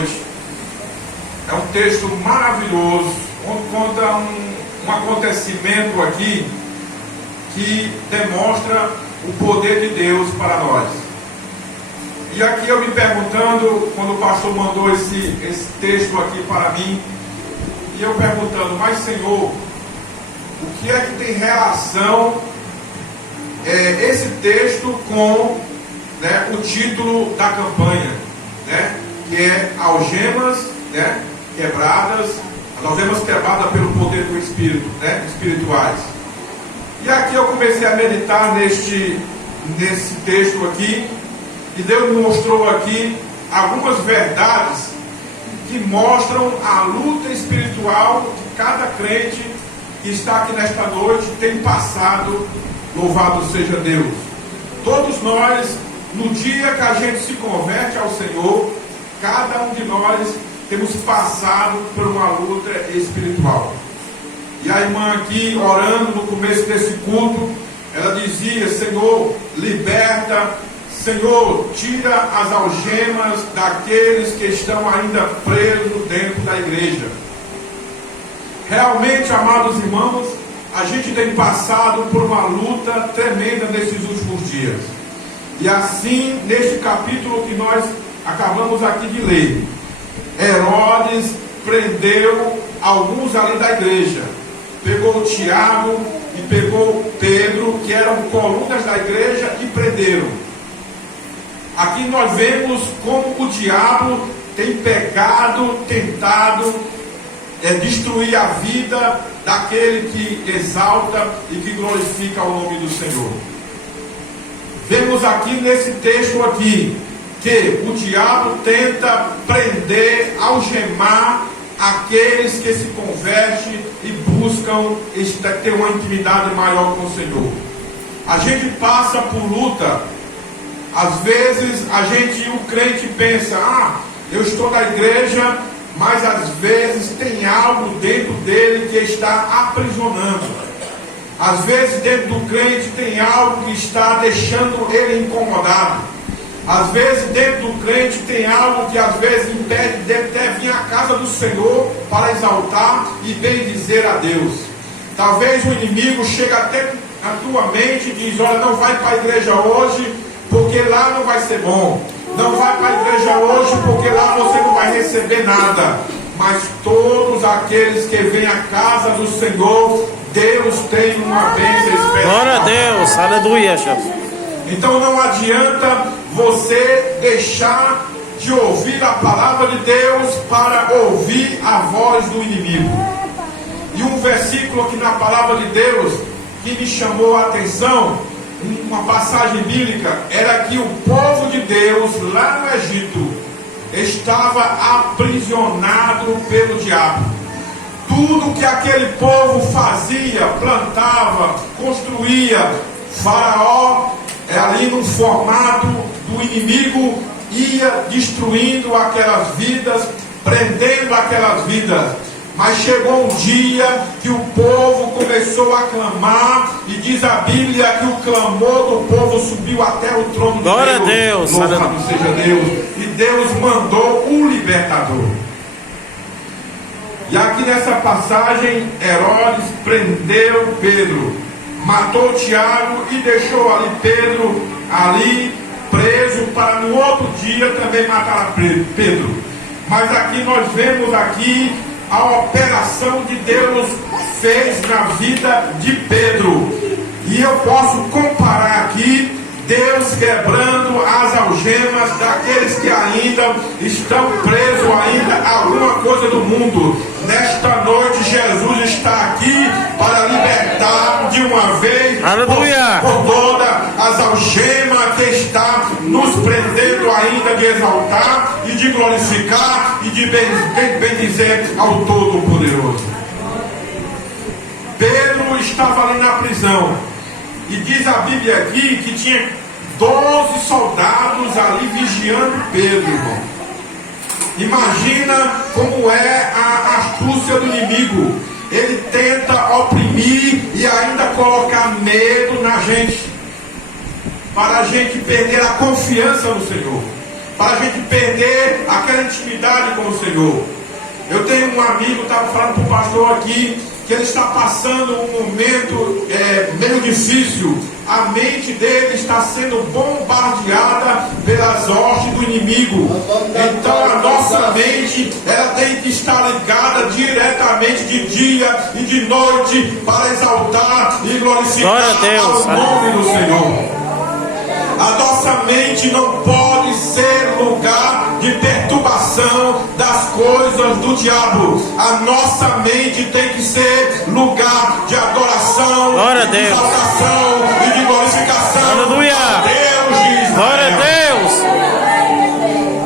noite. É um texto maravilhoso, onde conta um acontecimento aqui que demonstra o poder de Deus para nós. E aqui eu me perguntando, quando o pastor mandou esse texto aqui para mim, e eu perguntando, mas Senhor, o que é que tem relação esse texto com, né, o título da campanha, né, que é algemas, né, quebradas, as algemas quebradas pelo poder do Espírito, né, espirituais. E aqui eu comecei a meditar nesse texto aqui, e Deus me mostrou aqui algumas verdades que mostram a luta espiritual que cada crente que está aqui nesta noite tem passado. Louvado seja Deus. Todos nós, no dia que a gente se converte ao Senhor, cada um de nós temos passado por uma luta espiritual. E a irmã aqui, orando no começo desse culto, ela dizia: Senhor, liberta, Senhor, tira as algemas daqueles que estão ainda presos dentro da igreja. Realmente, amados irmãos, a gente tem passado por uma luta tremenda nesses últimos dias. E assim, neste capítulo que nós acabamos aqui de ler, Herodes prendeu alguns ali da igreja. Pegou Tiago e pegou Pedro, que eram colunas da igreja, e prenderam. Aqui nós vemos como o diabo tem pegado, tentado destruir a vida daquele que exalta e que glorifica o nome do Senhor. Vemos aqui nesse texto aqui que o diabo tenta prender, algemar aqueles que se convertem e buscam ter uma intimidade maior com o Senhor. A gente passa por luta. Às vezes o crente pensa: eu estou na igreja, mas às vezes tem algo dentro dele que está aprisionando. Às vezes dentro do crente tem algo que está deixando ele incomodado. Às vezes dentro do crente tem algo que às vezes impede de até vir à casa do Senhor para exaltar e bendizer a Deus. Talvez o inimigo chegue até na tua mente e diz: olha, não vai para a igreja hoje, porque lá não vai ser bom. Não vai para a igreja hoje, porque lá você não vai receber nada. Mas todos aqueles que vêm à casa do Senhor, Deus tem uma bênção especial. Glória a Deus, aleluia, Jesus. Então não adianta você deixar de ouvir a palavra de Deus para ouvir a voz do inimigo. E um versículo aqui na palavra de Deus que me chamou a atenção, uma passagem bíblica, era que o povo de Deus lá no Egito estava aprisionado pelo diabo. Tudo que aquele povo fazia, plantava, construía, Faraó, ali no formato do inimigo, ia destruindo aquelas vidas, prendendo aquelas vidas. Mas chegou um dia que o povo começou a clamar, e diz a Bíblia que o clamor do povo subiu até o trono de Deus. Glória a Deus, louvado seja Deus. E Deus mandou o libertador. E aqui nessa passagem, Herodes prendeu Pedro, matou Tiago e deixou ali Pedro ali preso, para no outro dia também matar Pedro. Mas aqui nós vemos aqui a operação que Deus fez na vida de Pedro. E eu posso comparar aqui Deus quebrando as algemas daqueles que ainda estão presos ainda a alguma coisa do mundo. Nesta noite Jesus está aqui para libertar de uma vez por todas as algemas que está nos prendendo ainda de exaltar e de glorificar e de bendizer ao Todo-Poderoso. Pedro estava ali na prisão, e diz a Bíblia aqui que tinha 12 soldados ali vigiando Pedro, irmão. Imagina como é a astúcia do inimigo. Ele tenta oprimir e ainda colocar medo na gente, para a gente perder a confiança no Senhor, para a gente perder aquela intimidade com o Senhor. Eu tenho um amigo, estava falando para o pastor aqui, que ele está passando um momento meio difícil. A mente dele está sendo bombardeada pelas hostes do inimigo. Então a nossa mente, ela tem que estar ligada diretamente de dia e de noite para exaltar e glorificar o nome do Senhor. A nossa mente não pode ser lugar de perturbação das coisas do diabo. A nossa mente tem que ser lugar de adoração, de exaltação e de glorificação. Aleluia! A Deus de Israel. Glória a Deus!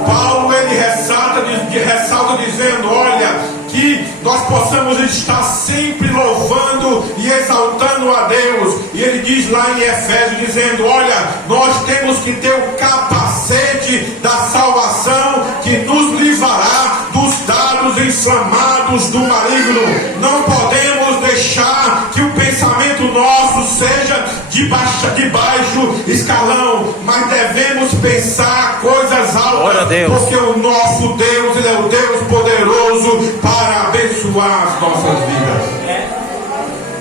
Paulo, ele ressalta dizendo, olha, que nós possamos estar sempre louvando e exaltando a Deus. E ele diz lá em Efésios, dizendo, olha, nós temos que ter o capacete da salvação que nos livrará dos dardos inflamados do maligno. Não podemos deixar que o pensamento nosso seja de baixo escalão, mas devemos pensar coisas altas, porque o nosso Deus, ele é o Deus poderoso para abençoar as nossas vidas.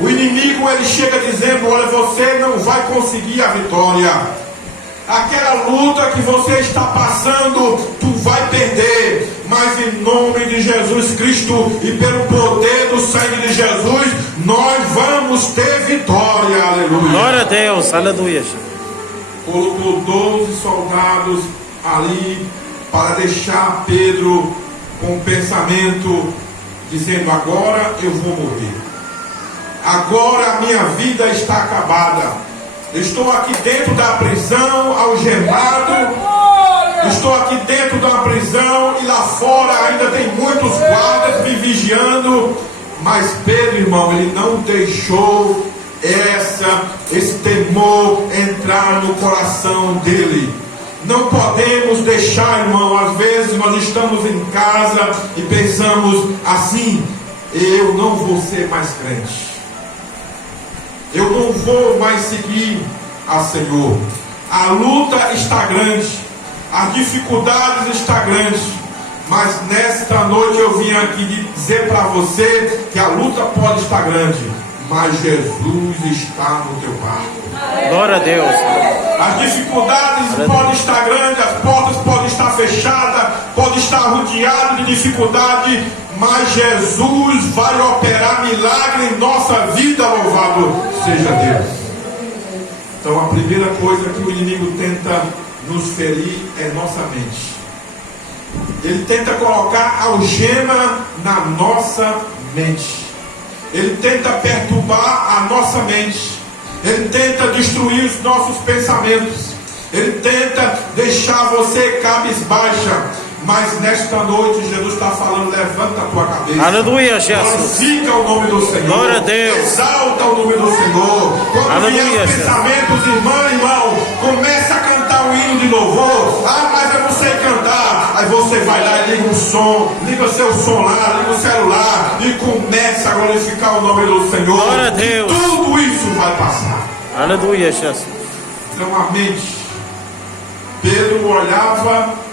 O inimigo, ele chega dizendo, olha, você não vai conseguir a vitória. Aquela luta que você está passando, tu vai perder. Mas em nome de Jesus Cristo e pelo poder do sangue de Jesus, nós vamos ter vitória. Aleluia. Glória a Deus, aleluia. Colocou 12 soldados ali para deixar Pedro com o pensamento dizendo, agora eu vou morrer. Agora a minha vida está acabada. Estou aqui dentro da prisão, algemado. Estou aqui dentro da prisão e lá fora ainda tem muitos guardas me vigiando. Mas Pedro, irmão, ele não deixou esse temor entrar no coração dele. Não podemos deixar, irmão, às vezes nós estamos em casa e pensamos assim, eu não vou ser mais crente. Eu não vou mais seguir a Senhor. A luta está grande, as dificuldades estão grandes, mas nesta noite eu vim aqui dizer para você que a luta pode estar grande, mas Jesus está no teu barco. Glória a Deus. As dificuldades podem estar grandes, as portas podem estar fechadas, pode estar rodeado de dificuldade, mas Jesus vai operar milagre em nossa vida, louvado seja Deus. Então a primeira coisa que o inimigo tenta nos ferir é nossa mente. Ele tenta colocar algema na nossa mente. Ele tenta perturbar a nossa mente. Ele tenta destruir os nossos pensamentos. Ele tenta deixar você cabisbaixa. Mas nesta noite Jesus está falando, levanta a tua cabeça. Aleluia, Jesus. Glorifica o nome do Senhor. Glória a Deus. Exalta o nome do Senhor. Quando Aleluia, vier os pensamentos, irmão, começa a cantar um hino de louvor. Ah, mas eu não sei cantar. Aí você vai lá e liga o som, liga o seu som lá, liga o celular e começa a glorificar o nome do Senhor. Glória a Deus. E tudo isso vai passar. Aleluia, Jesus. Então a mente. Pedro olhava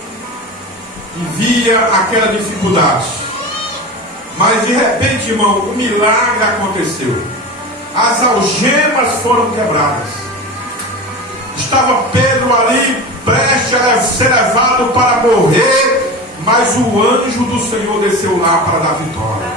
e via aquela dificuldade, mas de repente, irmão, o milagre aconteceu. As algemas foram quebradas. Estava Pedro ali prestes a ser levado para morrer, mas o anjo do Senhor desceu lá para dar vitória.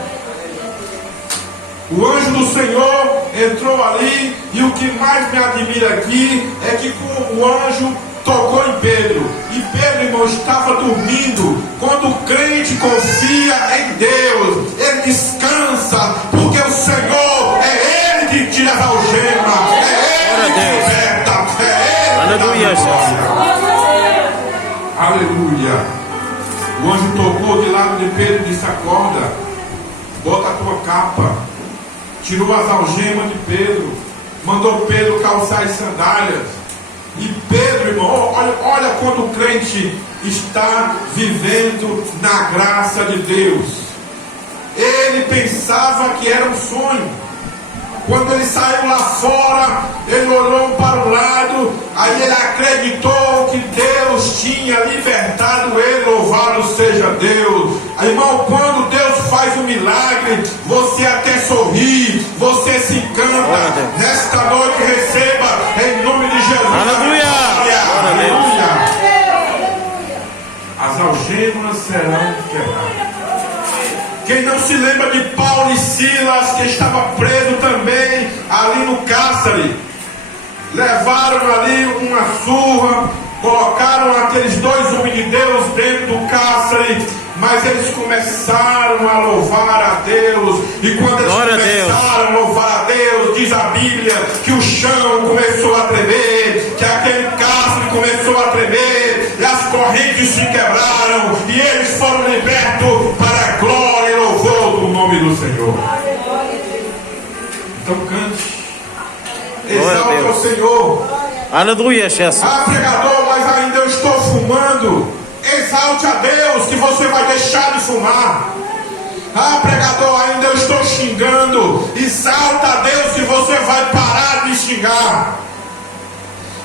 O anjo do Senhor entrou ali, e o que mais me admira aqui é que o anjo tocou em Pedro, e Pedro, irmão, estava dormindo. Quando o crente confia em Deus, ele descansa, porque o Senhor é Ele que tira a algema, é Ele que liberta, é Ele. Aleluia, Jesus. Aleluia. O anjo tocou de lado de Pedro e disse, acorda, bota a tua capa. Tirou as algemas de Pedro, mandou Pedro calçar as sandálias. E Pedro, irmão, olha quando o crente está vivendo na graça de Deus. Ele pensava que era um sonho. Quando ele saiu lá fora, ele olhou para o lado, aí ele acreditou que Deus tinha libertado ele, louvado seja Deus. Irmão, quando Deus faz um milagre, você até sorri, você se encanta. Nesta noite receba em nome de Jesus. Aleluia! Aleluia! As algemas serão quebradas. Quem não se lembra de Paulo e Silas, que estava preso também ali no cárcere, levaram ali uma surra, colocaram aqueles dois homens de Deus dentro do cárcere, mas eles começaram a louvar a Deus, e quando eles começaram a louvar a Deus, diz a Bíblia que o chão começou a tremer, que aquele cárcere começou a tremer, e as correntes se quebraram, e eles foram libertos para a glória e louvor do nome do Senhor. Então cante, exalte ao Senhor. Aleluia, Jesus. Ah, pregador, mas ainda eu estou fumando. Exalte a Deus que você vai deixar de fumar. Ah, pregador, ainda eu estou xingando. Exalta a Deus que você vai parar de xingar.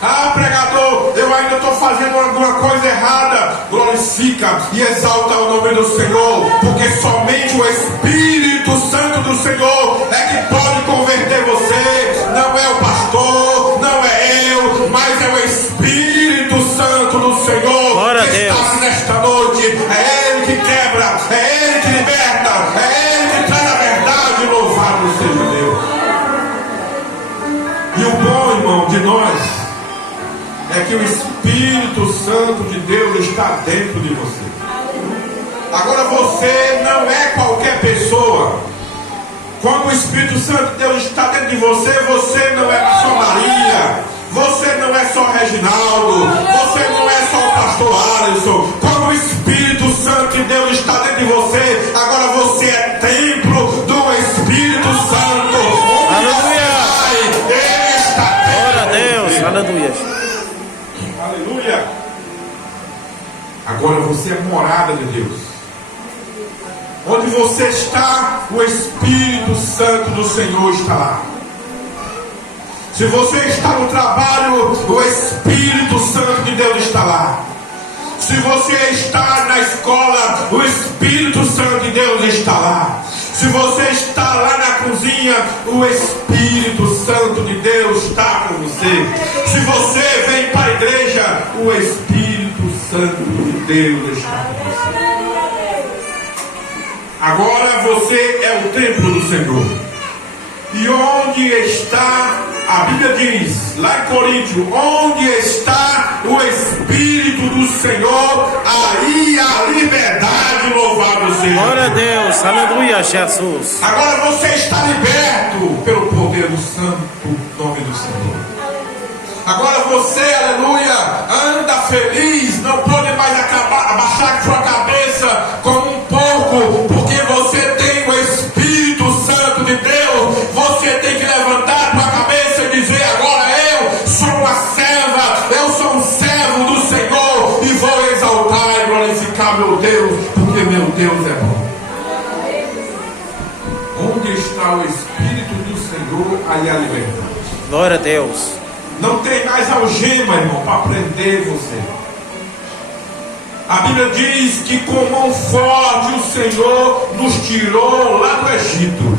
Ah, pregador, eu ainda estou fazendo alguma coisa errada. Glorifica e exalta o nome do Senhor, porque somente o Espírito Santo do Senhor é que pode converter você. Não é o pastor, não é eu, mas é o Espírito Santo do Senhor. Glória que a Deus. está nesta noite. É Ele que quebra, é Ele que liberta, é Ele que traz a verdade. Louvado seja Deus. E o bom, irmão, de nós é que o Espírito Santo de Deus está dentro de você. Agora você não é qualquer pessoa. Quando o Espírito Santo de Deus está dentro de você, você não é só Maria, você não é só Reginaldo, você não é só o pastor Alisson. Quando o Espírito Santo de Deus está dentro de você, agora você é templo do Espírito Santo. Aleluia! Ele está dentro. Glória a Deus. Aleluia. Aleluia! Agora você é morada de Deus. Onde você está, o Espírito Santo do Senhor está lá. Se você está no trabalho, o Espírito Santo de Deus está lá. Se você está na escola, o Espírito Santo de Deus está lá. Se você está lá na cozinha, o Espírito Santo de Deus está com você. Se você vem para a igreja, o Espírito Santo de Deus está com você. Agora você é o templo do Senhor. E onde está, a Bíblia diz, lá em Coríntios, onde está o Espírito do Senhor, aí a liberdade, louvado seja. Glória a Deus. Aleluia, Jesus. Agora você está liberto pelo poder do santo nome do Senhor. Agora você, aleluia, anda feliz, não pode mais abaixar sua cabeça como um porco, porque você tem o Espírito Santo de Deus. Você tem que levantar sua cabeça e dizer: agora eu sou uma serva, eu sou um servo do Senhor e vou exaltar e glorificar meu Deus, porque meu Deus é bom. Onde está o Espírito do Senhor, aí a liberdade. Glória a Deus. Não tem mais algema, irmão, para prender você. A Bíblia diz que com mão forte o Senhor nos tirou lá do Egito.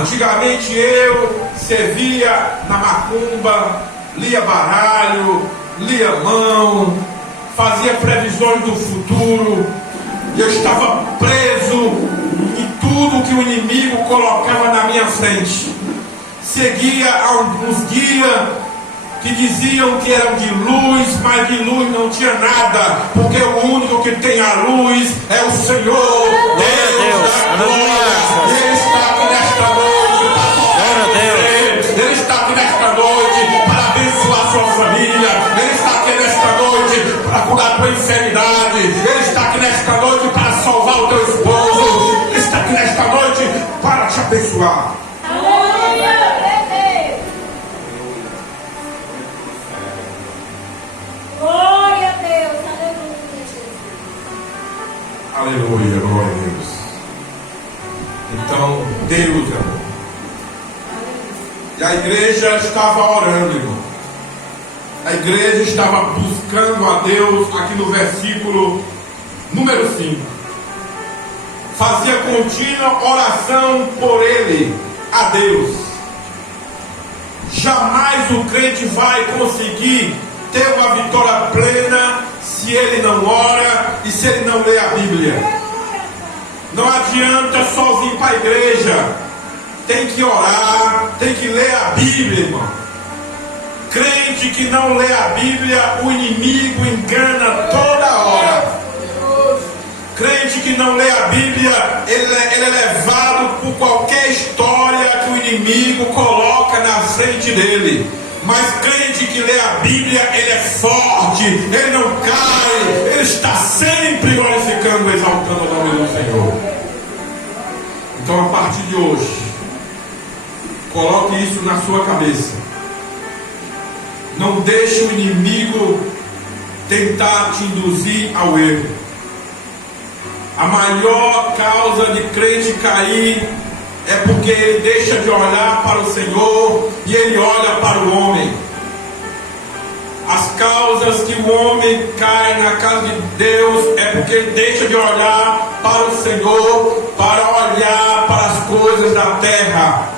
Antigamente eu servia na macumba, lia baralho, lia mão, fazia previsões do futuro. E eu estava preso em tudo que o inimigo colocava na minha frente. Seguia alguns guias que diziam que eram de luz, mas de luz não tinha nada, porque o único que tem a luz é o Senhor, Deus da glória. Ele está aqui nesta noite para Ele está aqui nesta noite para abençoar sua família. Ele está aqui nesta noite para curar a tua enfermidade. Ele está aqui nesta noite para salvar o teu esposo. Ele está aqui nesta noite para te abençoar. Glória a Deus, aleluia, Jesus. Aleluia, glória a Deus. Então, Deus é bom. E a igreja estava orando, irmão. A igreja estava buscando a Deus, aqui no versículo número 5. Fazia contínua oração por ele, a Deus. Jamais o crente vai conseguir ter uma vitória plena se ele não ora e se ele não lê a Bíblia. Não adianta sozinho ir para a igreja. Tem que orar, tem que ler a Bíblia, irmão. Crente que não lê a Bíblia, o inimigo engana toda hora. Crente que não lê a Bíblia, ele é levado por qualquer história que o inimigo coloca na frente dele. Mas crente que lê a Bíblia, ele é forte, ele não cai, ele está sempre glorificando, exaltando o nome do Senhor. Então, a partir de hoje, coloque isso na sua cabeça. Não deixe o inimigo tentar te induzir ao erro. A maior causa de crente cair é porque ele deixa de olhar para o Senhor e ele olha para o homem. As causas que o homem cai na casa de Deus é porque ele deixa de olhar para o Senhor, para olhar para as coisas da terra.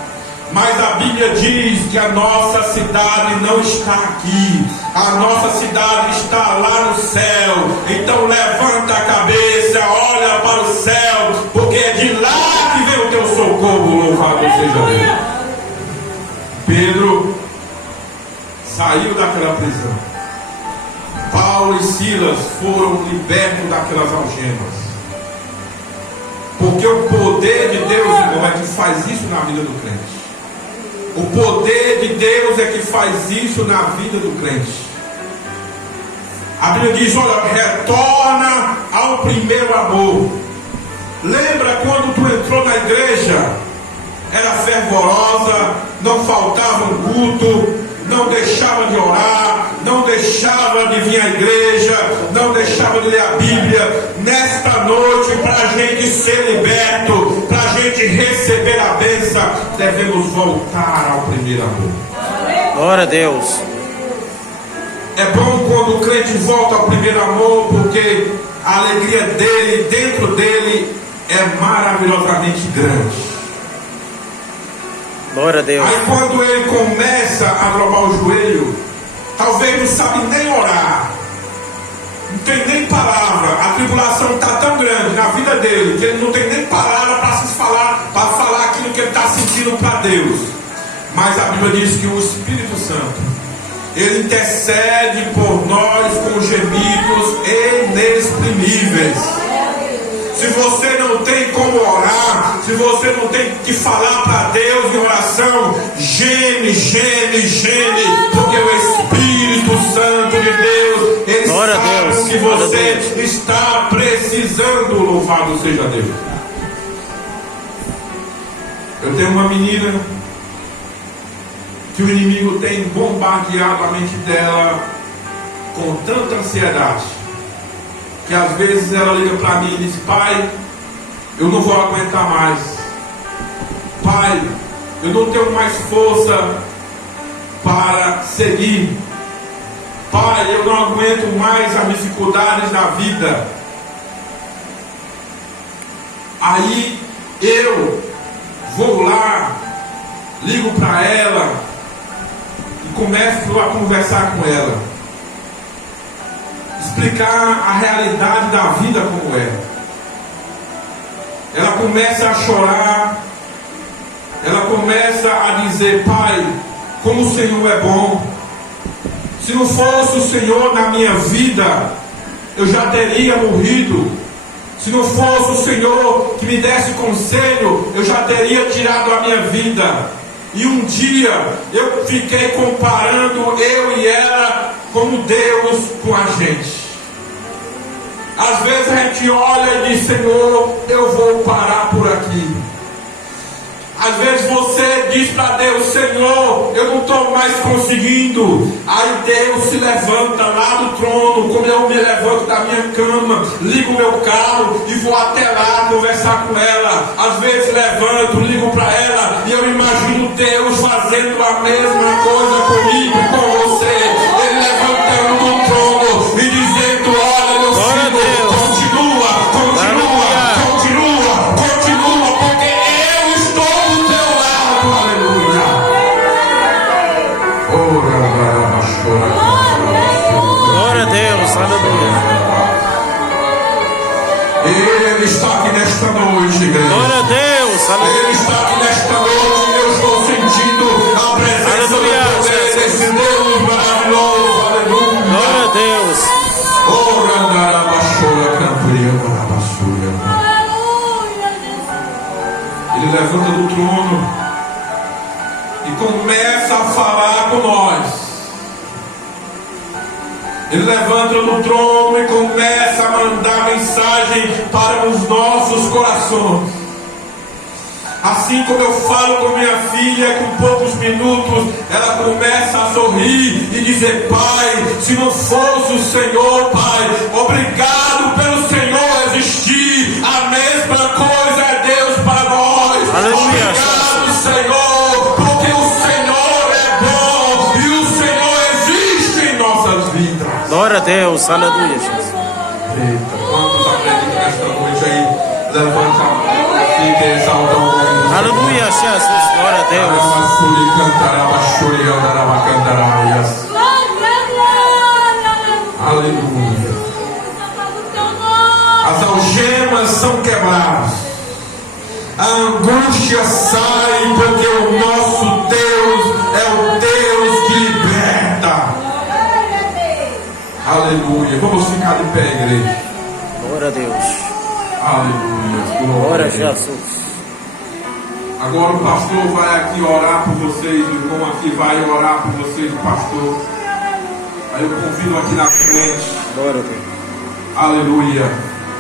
Mas a Bíblia diz que a nossa cidade não está aqui, a nossa cidade está lá no céu. Então levanta a cabeça, olha para o céu, porque é de lá que vem o teu socorro, louvado seja Deus. Pedro saiu daquela prisão. Paulo e Silas foram libertos daquelas algemas. Porque o poder de Deus, irmão, é que faz isso na vida do crente. O poder de Deus é que faz isso na vida do crente. A Bíblia diz, olha, retorna ao primeiro amor. Lembra quando tu entrou na igreja? Era fervorosa, não faltava um culto, não deixava de orar, não deixava de vir à igreja, não deixava de ler a Bíblia. Nesta noite, para a gente ser liberto, para a gente receber a bênção, devemos voltar ao primeiro amor. Glória a Deus. É bom quando o crente volta ao primeiro amor, porque a alegria dele, dentro dele, é maravilhosamente grande. Glória a Deus. Aí quando ele começa a dobrar o joelho, talvez não sabe nem orar, não tem nem palavra. A tribulação está tão grande na vida dele que ele não tem nem palavra para falar aquilo que ele está sentindo para Deus. Mas a Bíblia diz que o Espírito Santo, ele intercede por nós com gemidos inexprimíveis. Se você não tem como orar, se você não tem que falar para Deus em oração, geme, geme, geme, porque o Espírito Santo de Deus, ele Glória sabe o que você está precisando. Louvado seja Deus. Eu tenho uma menina que o inimigo tem bombardeado a mente dela com tanta ansiedade, que às vezes ela liga para mim e diz: pai, eu não vou aguentar mais. Pai, eu não tenho mais força para seguir. Pai, eu não aguento mais as dificuldades da vida. Aí eu vou lá, ligo para ela e começo a conversar com ela, explicar a realidade da vida como é. Ela começa a chorar, ela começa a dizer: pai, como o Senhor é bom. Se não fosse o Senhor na minha vida, eu já teria morrido. Se não fosse o Senhor que me desse conselho, eu já teria tirado a minha vida. E um dia eu fiquei comparando eu e ela como Deus com a gente. Às vezes a gente olha e diz: Senhor, eu vou parar por aqui. Às vezes você diz para Deus: Senhor, eu não estou mais conseguindo. Aí Deus se levanta lá do trono, como eu me levanto da minha cama, ligo o meu carro e vou até lá conversar com ela. Às vezes levanto, ligo para ela e eu imagino Deus fazendo a mesma coisa comigo e com você. Ele levantando do trono e dizendo: olha, meu Glória a filho, Deus. continua, porque eu estou do teu lado. Aleluia. Glória a Deus. Aleluia. Ele está aqui nesta noite, igreja. Glória a Deus. Aleluia. Ele está aqui nesta noite e eu estou sentindo a presença Aleluia, do poder Jesus. desse Deus maravilhoso. Aleluia. Glória a Deus. Aleluia, Jesus. Ele levanta do trono e começa a falar com nós. Ele levanta do trono e começa a mandar mensagem para os nossos corações. Assim como eu falo com minha filha, com poucos minutos, ela começa a sorrir e dizer: pai, se não fosse o Senhor, pai, obrigado pelo Senhor existir. A mesma coisa é Deus para nós. Aleluia. Obrigado, Senhor, porque o Senhor é bom e o Senhor existe em nossas vidas. Glória a Deus. Aleluia, Jesus. Eita, quantos acreditam nesta noite aí? Levanta a mão, fica e exalta o nome. Aleluia, Jesus. Glória a Deus. Aleluia. As algemas são quebradas. A angústia sai porque o nosso Deus é o Deus que liberta. Aleluia. Vamos ficar de pé, igreja. Glória a Deus. Aleluia. Glória a Jesus. Agora o pastor vai aqui orar por vocês, o irmão aqui vai orar por vocês, o pastor. Aí eu convido aqui na frente. Glória a Deus. Aleluia.